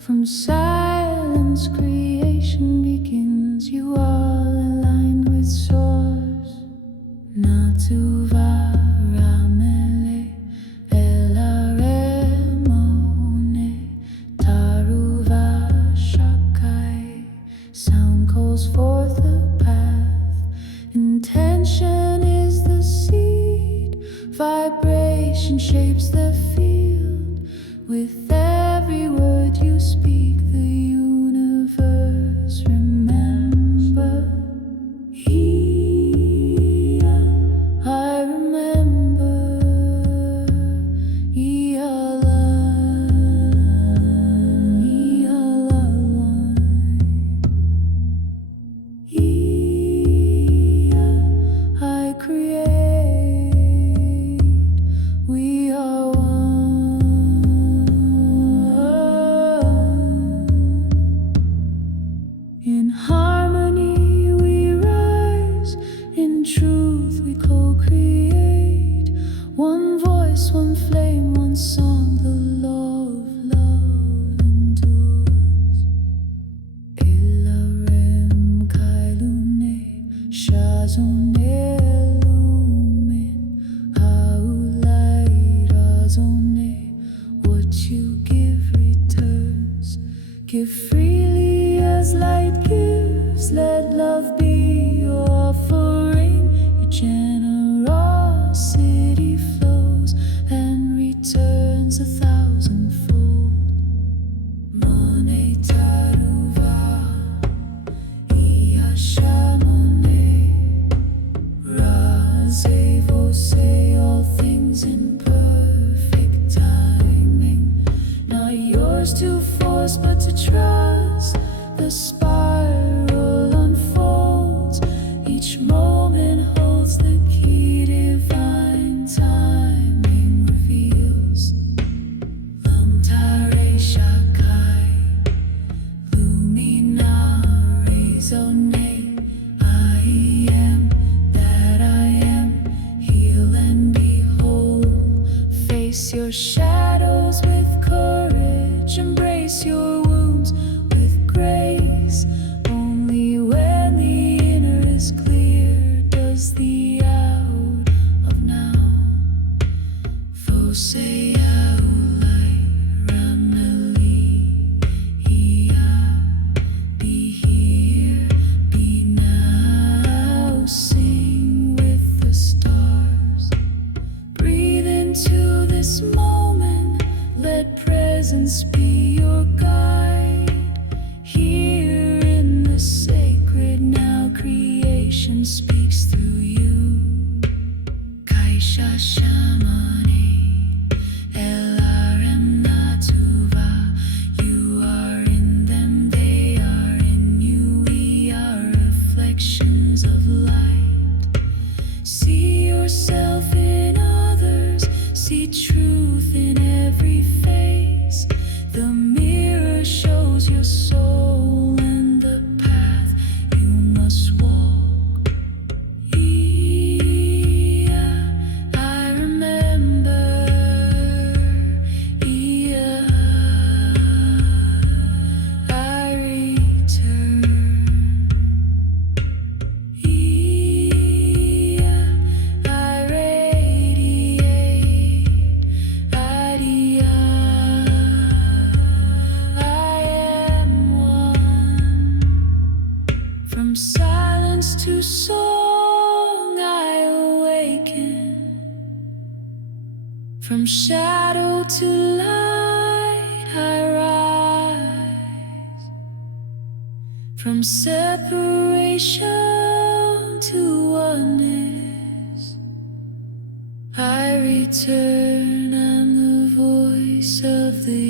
From silence, creation begins. You are aligned with source. Natuva ramele elaremone taruva shakai. Sound calls forth the path. Intention is the seed. Vibration shapes the field. With every word you speak, the universe remember. I remember. I create. We are in harmony we rise, in truth we co-create. One voice, one flame, one song, the law of love endures. Elarem kailune, shazone lumen, haulai razone. What you give returns, give freely as light gives. Let love be your offering. Your generosity flows and returns 1,000-fold. Mone taruva, iashamone, raze você, all things in perfect timing. Not yours to force, but to trust. The spiral unfolds. Each moment holds the key. Divine timing reveals. Lumtare shakai, lumina rezone. I am that I am. Heal and behold. Face your shadows with courage. Embrace your wounds with grace. Only when the inner is clear does the out of now. Você aulai rameli ia. Be here, be now. Sing with the stars. Breathe into this moment. Let presence be your guide. Here in the sacred now, creation speaks through you. Kaisha shamane, elarem natuva. You are in them, they are in you. We are reflections of light. See yourself in others. See truth in every face. The mirror shows your soul and the path you must walk. I remember. From shadow to light I rise, from separation to oneness I return. I'm the voice of the